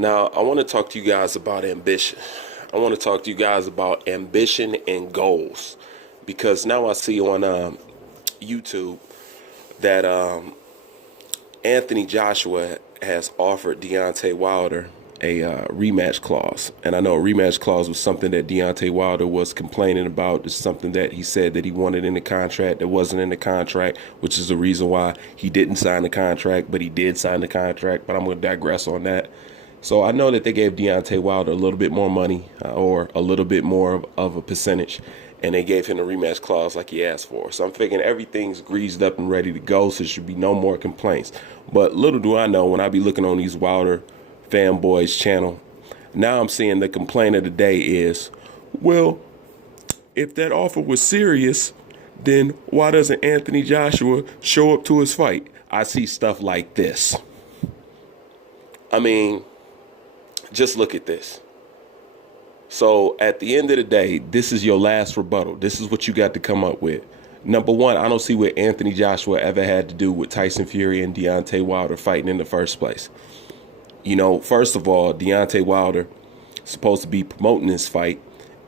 Now, I want to talk to you guys about ambition. I want to talk to you guys about ambition and goals, because now I see on YouTube that Anthony Joshua has offered Deontay Wilder a rematch clause. And I know a rematch clause was something that Deontay Wilder was complaining about. It's something that he said that he wanted in the contract that wasn't in the contract, which is the reason why he didn't sign the contract, but he did sign the contract. But I'm going to digress on that. So I know that they gave Deontay Wilder a little bit more money or a little bit more of a percentage, and they gave him a rematch clause like he asked for. So I'm thinking everything's greased up and ready to go, so there should be no more complaints. But little do I know, when I be looking on these Wilder fanboys channel, now I'm seeing the complaint of the day is, well, if that offer was serious, then why doesn't Anthony Joshua show up to his fight? I see stuff like this. I mean, just look at this. So at the end of the day, this is your last rebuttal. This is what you got to come up with. Number one, I don't see what Anthony Joshua ever had to do with Tyson Fury and Deontay Wilder fighting in the first place. You know, first of all, Deontay Wilder is supposed to be promoting this fight,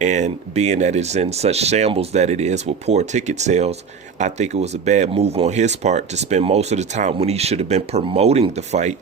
and being that it's in such shambles that it is with poor ticket sales, I think it was a bad move on his part to spend most of the time when he should have been promoting the fight.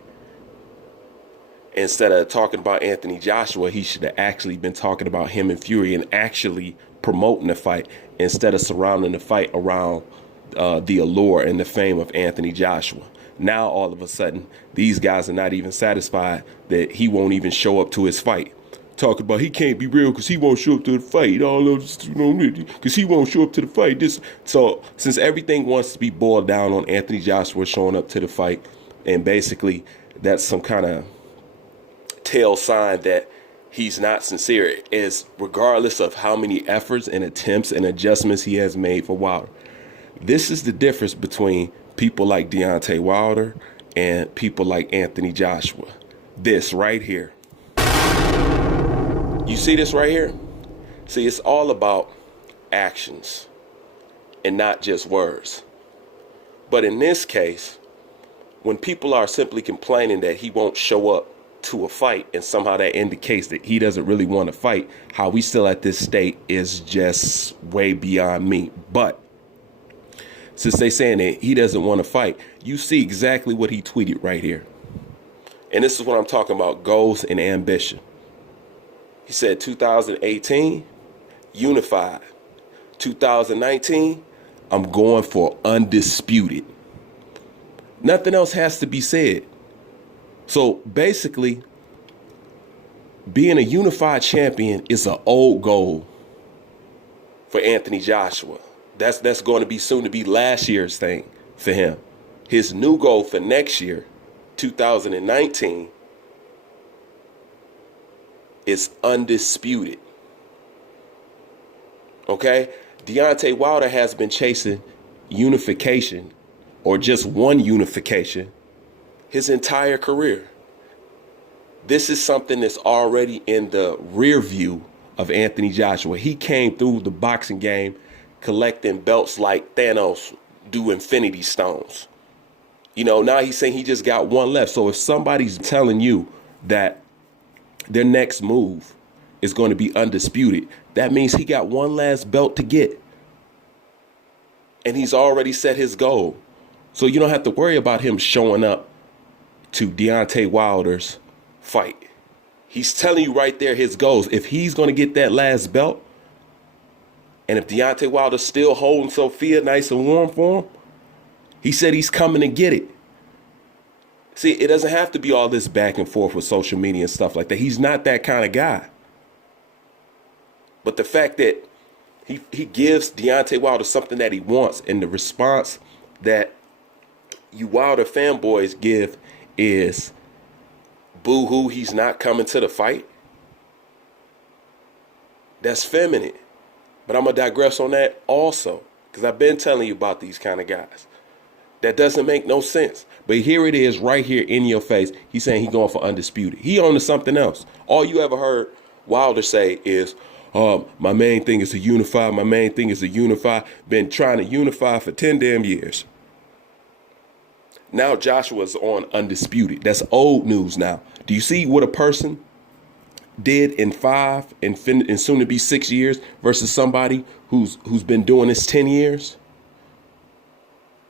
Instead of talking about Anthony Joshua, he should have actually been talking about him and Fury and actually promoting the fight instead of surrounding the fight around the allure and the fame of Anthony Joshua. Now, all of a sudden, these guys are not even satisfied that he won't even show up to his fight. Talking about he can't be real because he won't show up to the fight. All of this, because he won't show up to the fight. So since everything wants to be boiled down on Anthony Joshua showing up to the fight, and basically that's some kind of tell sign that he's not sincere, is regardless of how many efforts and attempts and adjustments he has made for Wilder. This is the difference between people like Deontay Wilder and people like Anthony Joshua. This right here. You see this right here? See, it's all about actions and not just words. But in this case, when people are simply complaining that he won't show up to a fight, and somehow that indicates that he doesn't really want to fight, how we still at this state is just way beyond me. But since they saying that he doesn't want to fight, you see exactly what he tweeted right here. And this is what I'm talking about, goals and ambition. He said 2018, unified. 2019, I'm going for undisputed. Nothing else has to be said. So basically, being a unified champion is an old goal for Anthony Joshua. That's going to be soon to be last year's thing for him. His new goal for next year, 2019, is undisputed. Okay? Deontay Wilder has been chasing unification, or just one unification, his entire career. This is something that's already in the rear view of Anthony Joshua. He came through the boxing game collecting belts like Thanos do Infinity Stones. You know, now he's saying he just got one left. So if somebody's telling you that their next move is going to be undisputed, that means he got one last belt to get. And he's already set his goal. So you don't have to worry about him showing up to Deontay Wilder's fight. He's telling you right there his goals. If he's going to get that last belt, and if Deontay Wilder's still holding Sophia nice and warm for him, he said he's coming to get it. See, it doesn't have to be all this back and forth with social media and stuff like that. He's not that kind of guy. But the fact that he gives Deontay Wilder something that he wants, and the response that you Wilder fanboys give is, boo-hoo, he's not coming to the fight. That's feminine. But I'm going to digress on that also, because I've been telling you about these kind of guys. That doesn't make no sense. But here it is right here in your face. He's saying he's going for undisputed. He on to something else. All you ever heard Wilder say is, my main thing is to unify. My main thing is to unify. Been trying to unify for 10 damn years. Now Joshua's on Undisputed. That's old news now. Do you see what a person did in 5 and soon to be 6 years versus somebody who's been doing this 10 years?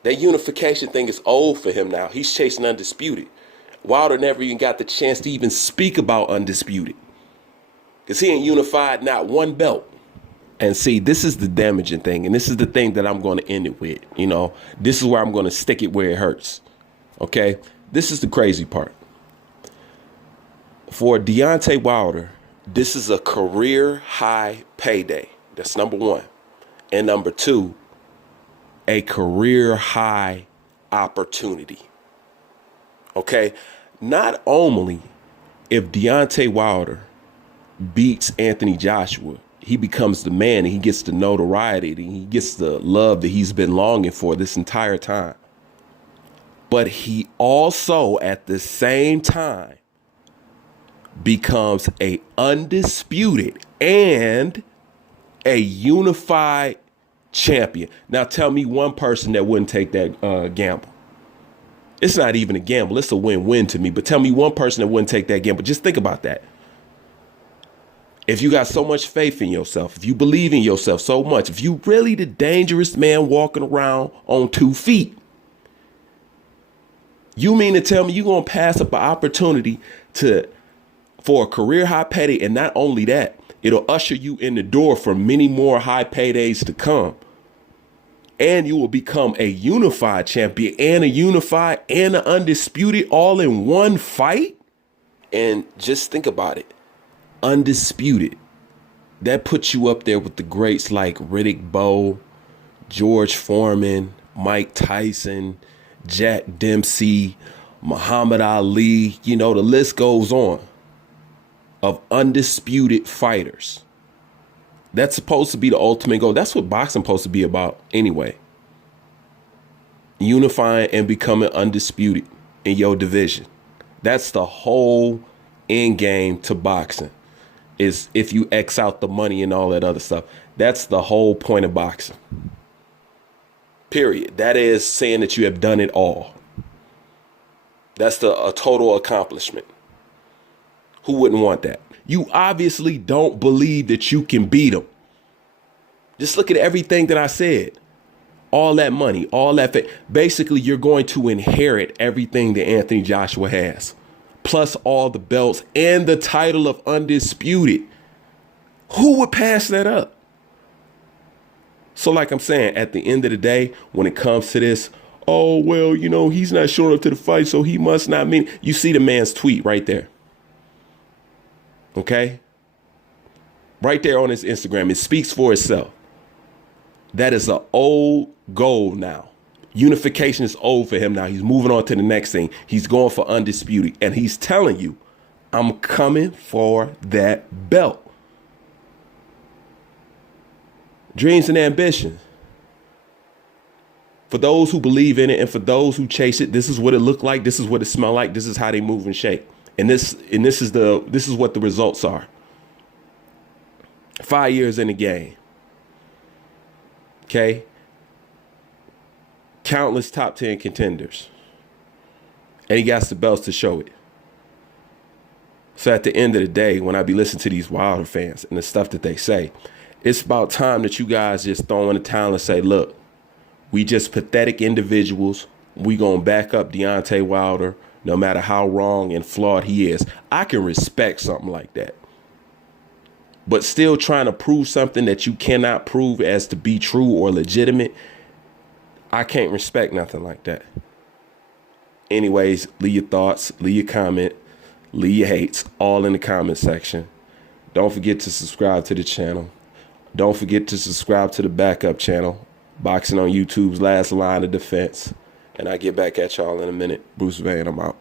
That unification thing is old for him now. He's chasing Undisputed. Wilder never even got the chance to even speak about Undisputed because he ain't unified not one belt. And see, this is the damaging thing. And this is the thing that I'm going to end it with. You know, this is where I'm going to stick it where it hurts. OK, this is the crazy part. For Deontay Wilder, this is a career high payday. That's number one. And number two, a career high opportunity. OK, not only if Deontay Wilder beats Anthony Joshua, he becomes the man and he gets the notoriety and he gets the love that he's been longing for this entire time. But he also at the same time becomes a undisputed and a unified champion. Now tell me one person that wouldn't take that gamble. It's not even a gamble. It's a win-win to me. But tell me one person that wouldn't take that gamble. Just think about that. If you got so much faith in yourself, if you believe in yourself so much, if you really the dangerous man walking around on 2 feet, you mean to tell me you're going to pass up an opportunity for a career high payday? And not only that, it'll usher you in the door for many more high paydays to come. And you will become a unified champion and a unified and an undisputed all in one fight. And just think about it. Undisputed. That puts you up there with the greats like Riddick Bowe, George Foreman, Mike Tyson, Jack Dempsey, Muhammad Ali. You know, the list goes on of undisputed fighters. That's supposed to be the ultimate goal. That's what boxing supposed to be about anyway. Unifying and becoming undisputed in your division. That's the whole end game to boxing. Is if you X out the money and all that other stuff. That's the whole point of boxing. Period. That is saying that you have done it all. That's a total accomplishment. Who wouldn't want that? You obviously don't believe that you can beat them. Just look at everything that I said. All that money, all that. Basically, you're going to inherit everything that Anthony Joshua has. Plus all the belts and the title of undisputed. Who would pass that up? So like I'm saying, at the end of the day, when it comes to this, oh, well, you know, he's not showing up to the fight, so he must not mean. You see the man's tweet right there. OK, right there on his Instagram. It speaks for itself. That is an old goal now. Unification is old for him now. He's moving on to the next thing. He's going for undisputed. And he's telling you, I'm coming for that belt. Dreams and ambition. For those who believe in it and for those who chase it, this is what it looked like. This is what it smelled like. This is how they move and shake. And this is what the results are. 5 years in the game. Okay. Countless top 10 contenders. And he got the belts to show it. So at the end of the day, when I be listening to these Wilder fans and the stuff that they say, it's about time that you guys just throw in the towel and say, look, we just pathetic individuals. We gonna back up Deontay Wilder no matter how wrong and flawed he is. I can respect something like that. But still trying to prove something that you cannot prove as to be true or legitimate, I can't respect nothing like that. Anyways, leave your thoughts, leave your comment, leave your hates, all in the comment section. Don't forget to subscribe to the channel. Don't forget to subscribe to the backup channel, Boxing on YouTube's Last Line of Defense. And I get back at y'all in a minute. Bruce Van, I'm out.